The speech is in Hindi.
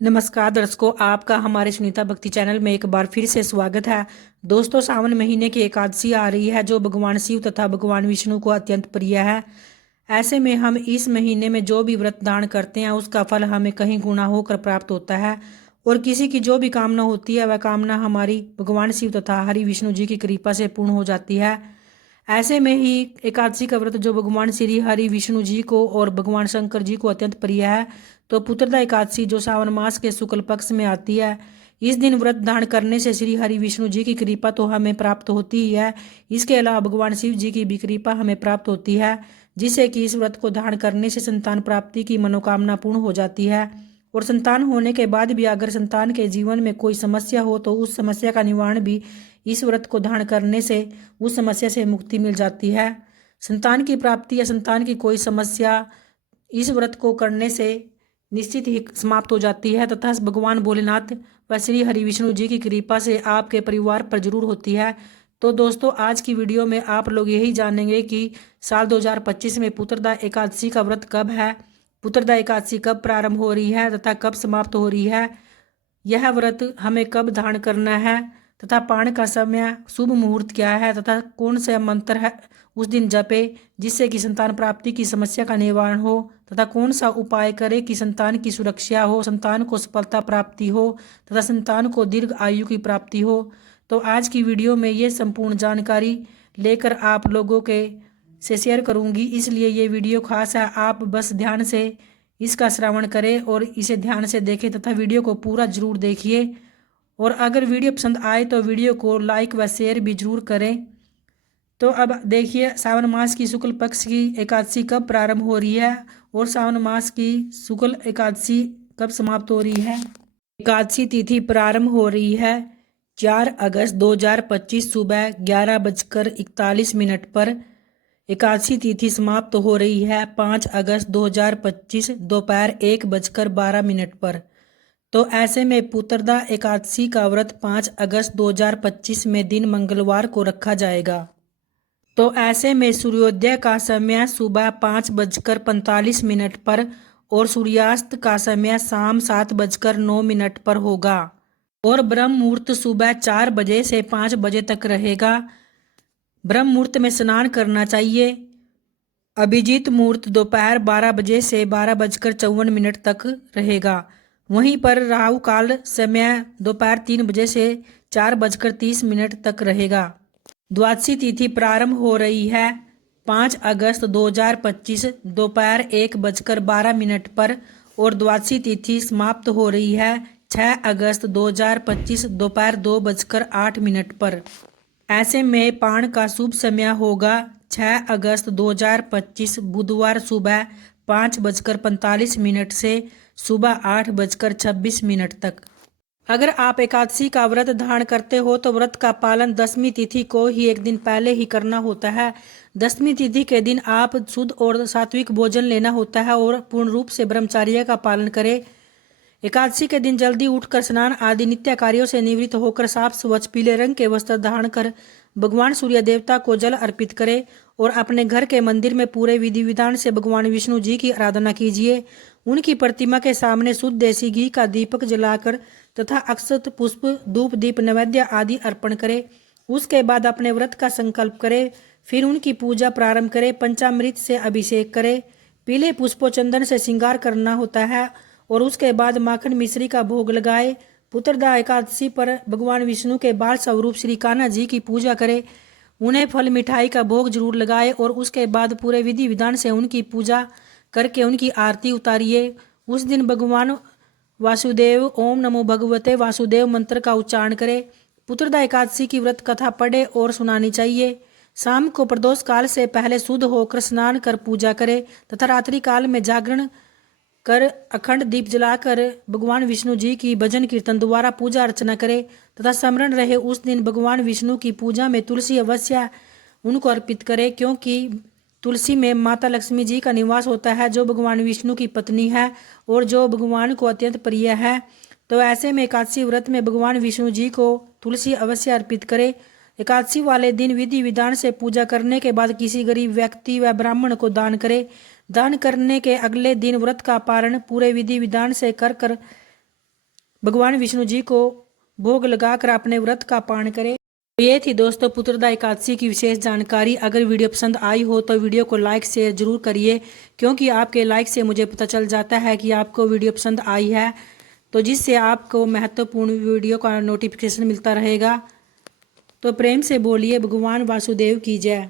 नमस्कार दर्शकों, आपका हमारे सुनीता भक्ति चैनल में एक बार फिर से स्वागत है। दोस्तों, सावन महीने की एकादशी आ रही है जो भगवान शिव तथा भगवान विष्णु को अत्यंत प्रिय है। ऐसे में हम इस महीने में जो भी व्रत दान करते हैं उसका फल हमें कहीं गुना होकर प्राप्त होता है और किसी की जो भी कामना होती है वह कामना हमारी भगवान शिव तथा हरि विष्णु जी की कृपा से पूर्ण हो जाती है। ऐसे में ही एकादशी का व्रत जो भगवान श्री हरि विष्णु जी को और भगवान शंकर जी को अत्यंत प्रिय है, तो पुत्रदा एकादशी जो सावन मास के शुक्ल पक्ष में आती है, इस दिन व्रत दान करने से श्री हरि विष्णु जी की कृपा तो हमें प्राप्त होती ही है। इसके अलावा भगवान शिव जी की भी कृपा हमें प्राप्त होती है, जिससे कि इस व्रत को धारण करने से संतान प्राप्ति की मनोकामना पूर्ण हो जाती है। और संतान होने के बाद भी अगर संतान के जीवन में कोई समस्या हो तो उस समस्या का निवारण भी इस व्रत को धारण करने से उस समस्या से मुक्ति मिल जाती है। संतान की प्राप्ति या संतान की कोई समस्या इस व्रत को करने से निश्चित ही समाप्त हो जाती है तथा भगवान भोलेनाथ व श्री हरि विष्णु जी की कृपा से आपके परिवार पर जरूर होती है। तो दोस्तों, आज की वीडियो में आप लोग यही जानेंगे कि साल 2025 में पुत्रदा एकादशी का व्रत कब है, पुत्रदा एकादशी कब प्रारंभ हो रही है तथा कब समाप्त हो रही है, यह व्रत हमें कब धारण करना है तथा पारण का समय, शुभ मुहूर्त क्या है तथा कौन सा मंत्र है उस दिन जपे जिससे कि संतान प्राप्ति की समस्या का निवारण हो तथा कौन सा उपाय करे कि संतान की सुरक्षा हो, संतान को सफलता प्राप्ति हो तथा संतान को दीर्घ आयु की प्राप्ति हो। तो आज की वीडियो में ये संपूर्ण जानकारी लेकर आप लोगों के से शेयर करूंगी, इसलिए ये वीडियो खास है। आप बस ध्यान से इसका श्रवण करें और इसे ध्यान से देखें तथा वीडियो को पूरा जरूर देखिए। और अगर वीडियो पसंद आए तो वीडियो को लाइक व शेयर भी जरूर करें। तो अब देखिए, सावन मास की शुक्ल पक्ष की एकादशी कब प्रारंभ हो रही है और सावन मास की शुक्ल एकादशी कब समाप्त हो रही है। एकादशी तिथि प्रारंभ हो रही है 4 अगस्त 2025 सुबह 11:41 पर। एकादशी तिथि समाप्त हो रही है 5 अगस्त 2025 दोपहर 1:12 पर। तो ऐसे में पुत्रदा एकादशी का व्रत 5 अगस्त 2025 में दिन मंगलवार को रखा जाएगा। तो ऐसे में सूर्योदय का समय सुबह 5:45 पर और सूर्यास्त का समय शाम 7:09 पर होगा और ब्रह्म मुहूर्त सुबह 4 बजे से 5 बजे तक रहेगा। ब्रह्म मुहूर्त में स्नान करना चाहिए। अभिजीत मुहूर्त दोपहर 12 बजे से 12:54 तक रहेगा। वहीं पर राहु काल समय दोपहर 3 बजे से 4:30 तक रहेगा। द्वादशी तिथि प्रारंभ हो रही है 5 अगस्त 2025 दोपहर 1:12 पर और द्वादशी तिथि समाप्त हो रही है 6 अगस्त 2025 दोपहर 2:08 पर। ऐसे में पारण का शुभ समय होगा 6 अगस्त 2025 बुधवार सुबह 5:45 से सुबह 8:26 तक। अगर आप एकादशी का व्रत धारण करते हो तो व्रत का पालन दशमी तिथि को ही एक दिन पहले ही करना होता है। दशमी तिथि के दिन आप शुद्ध और सात्विक भोजन लेना होता है और पूर्ण रूप से ब्रह्मचर्य का पालन करें। एकादशी के दिन जल्दी उठकर स्नान आदि नित्य कार्यों से निवृत्त होकर साफ स्वच्छ पीले रंग के वस्त्र धारण कर भगवान सूर्य देवता को जल अर्पित करें और अपने घर के मंदिर में पूरे विधि विधान से भगवान विष्णु जी की आराधना कीजिए। उनकी प्रतिमा के सामने शुद्ध देसी घी का दीपक जलाकर तथा अक्षत पुष्प धूप दीप नैवेद्य आदि अर्पण करें। उसके बाद अपने व्रत का संकल्प करें, फिर उनकी पूजा प्रारंभ करें। पंचामृत से अभिषेक करें, पीले पुष्पों चंदन से श्रृंगार करना होता है और उसके बाद माखन मिश्री का भोग लगाए। पुत्रदा एकादशी पर भगवान विष्णु के बाल स्वरूप श्री कान्हा जी की पूजा करें, उन्हें फल मिठाई का भोग जरूर लगाए और उसके बाद पूरे विधि विधान से उनकी पूजा करके उनकी आरती उतारिए। उस दिन भगवान वासुदेव ओम नमो भगवते वासुदेव मंत्र का उच्चारण करें। पुत्रदा एकादशी की व्रत कथा पढ़े और सुनानी चाहिए। शाम को प्रदोष काल से पहले शुद्ध होकर स्नान कर पूजा करें तथा रात्रि काल में जागरण कर अखंड दीप जलाकर भगवान विष्णु जी की भजन कीर्तन द्वारा पूजा अर्चना करें तथा स्मरण रहे उस दिन भगवान विष्णु की पूजा में तुलसी अवश्य उनको अर्पित करें, क्योंकि तुलसी में माता लक्ष्मी जी का निवास होता है जो भगवान विष्णु की पत्नी है और जो भगवान को अत्यंत प्रिय है। तो ऐसे में एकादशी व्रत में भगवान विष्णु जी को तुलसी अवश्य अर्पित करें। एकादशी वाले दिन विधि विधान से पूजा करने के बाद किसी गरीब व्यक्ति व ब्राह्मण को दान करें। दान करने के अगले दिन व्रत का पारण पूरे विधि विधान से कर भगवान विष्णु जी को भोग लगाकर अपने व्रत का पालन करें। तो ये थी दोस्तों पुत्रदा एकादशी की विशेष जानकारी। अगर वीडियो पसंद आई हो तो वीडियो को लाइक शेयर जरूर करिए, क्योंकि आपके लाइक से मुझे पता चल जाता है कि आपको वीडियो पसंद आई है, तो जिससे आपको महत्वपूर्ण वीडियो का नोटिफिकेशन मिलता रहेगा। तो प्रेम से बोलिए भगवान वासुदेव की जय।